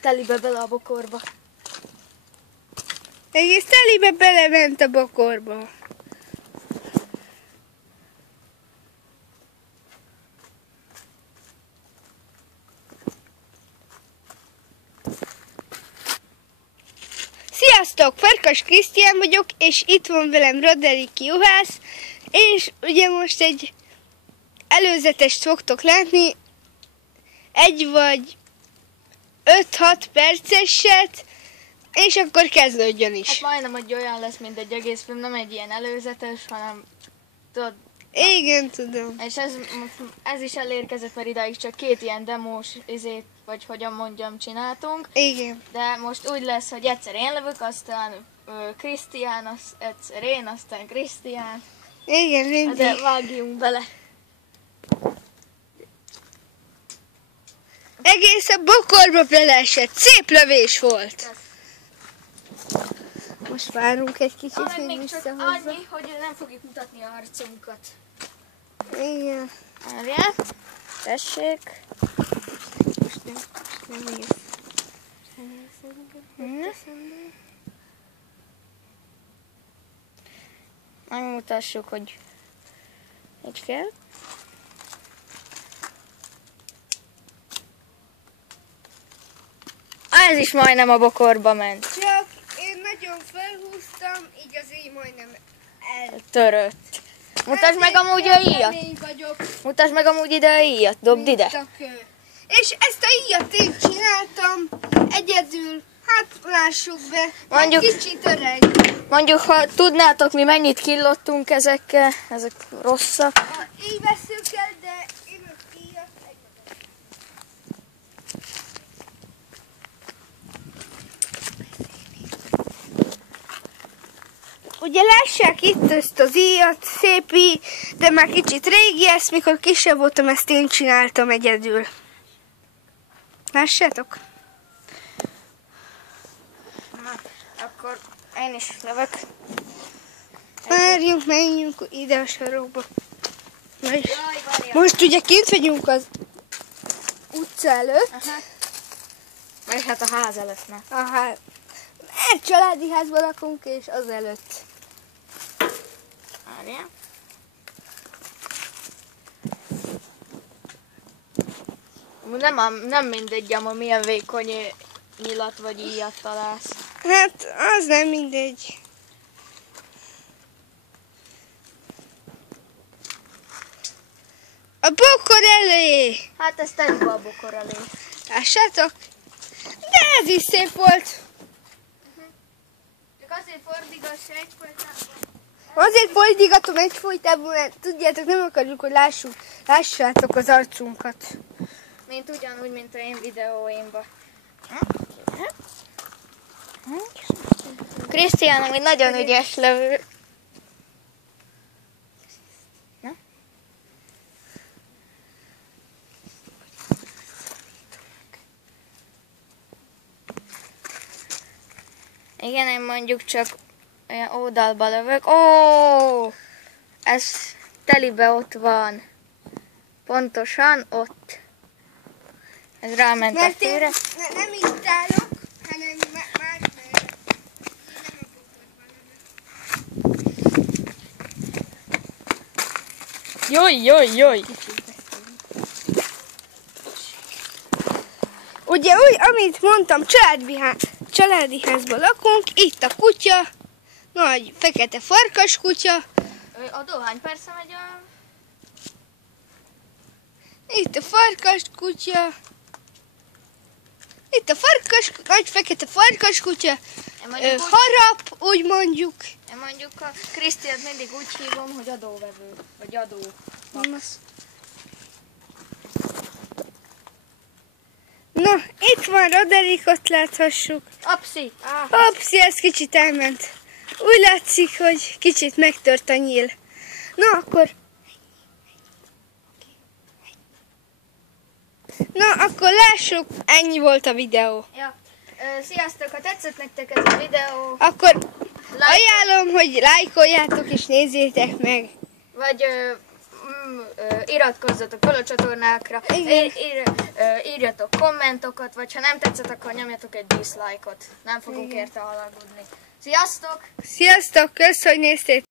telibe bele a bokorba. Egész telibe belement a bokorba. Sziasztok! Farkas Krisztián vagyok, és itt van velem Roderik juhász, és ugye most egy előzetest fogtok látni, egy vagy 5-6 perceset, és akkor kezdődjön is. Hát majdnem, hogy olyan lesz, mint egy egész film, nem egy ilyen előzetes, hanem tudod. Igen, tudom. És ez is elérkezett, mert idáig csak 2 ilyen demós vagy hogyan mondjam, csináltunk. Igen. De most úgy lesz, hogy egyszer én lövök, aztán Krisztián, egyszer én, aztán Krisztián. Igen, mindig. De vágjunk bele. Egész a bokorba beleesett. Szép lövés volt. Most várunk egy kicsit, hogy Még csak visszahozza. annyi, hogy nem fogjuk mutatni a arcunkat. Igen. Várjál. Tessék. Megmutassuk, hogy így kell. Ez is majdnem a bokorba ment. Csak én nagyon felhúztam, így az így majdnem Törött. Mutasd meg amúgy a íjat. Mutasd meg amúgy ide a íjat. Dobd ide. És ezt a íjat én csináltam egyedül. Hát lássuk be. Mondjuk- Egy kicsit öreg. Mondjuk, ha tudnátok, mi mennyit killottunk ezekkel, ezek rosszak. Így veszük el, de én az íjat egyedül. Ugye lássák itt ezt az íjat, szép íj, de már kicsit régi ez, mikor kisebb voltam, ezt én csináltam egyedül. Lássátok? Na, akkor én is lövök. Várjunk, menjünk ide a sarokba. Jaj, várjál. Most ugye kint vagyunk az utca előtt. Aha. Vagy hát a ház előtt, ne. Aha, mert családi házban lakunk, és az előtt. Várjál. Nem mindegy, ám, milyen vékony nyilat vagy íjat találsz. Hát, az nem mindegy. A bokor elé! Hát ez telibe a bokor elé. Lássátok? De ez is szép volt. Csak azért fordigassa egyfolytában. Azért fordígatom egyfolytában, mert tudjátok, nem akarjuk, hogy lássátok az arcunkat. Mint ugyanúgy, mint a én videóimban. Krisztián, ami nagyon ügyes lövő. Igen, én mondjuk csak olyan oldalba lövök. Ó, ez telibe ott van. Pontosan ott. Ez ráment a Mert én fűre. nem itt állok, hanem más mellett. Én nem a bokorban lövök. Jaj. Ugye úgy, amit mondtam, családi házban lakunk, itt a kutya, nagy fekete farkas kutya, A dohány persze megy a... itt a farkas kutya, itt a nagy fekete farkas kutya, harap, úgy mondjuk. Én mondjuk a Krisztiát mindig úgy hívom, hogy adóvevő, vagy adó. Na, itt van Roderikot, láthassuk. Apszi! Opszi, ez kicsit elment. Úgy látszik, hogy kicsit megtört a nyíl. Na, akkor lássuk, ennyi volt a videó. Ja. Sziasztok, ha tetszett nektek ez a videó, Akkor ajánlom, hogy lájkoljátok és nézzétek meg. vagy iratkozzatok fel a csatornákra, Igen. írjatok írjatok kommentokat, vagy ha nem tetszett, akkor nyomjatok egy dislike-ot. Nem fogunk érte haragudni. Sziasztok! Sziasztok, kösz, hogy néztétek!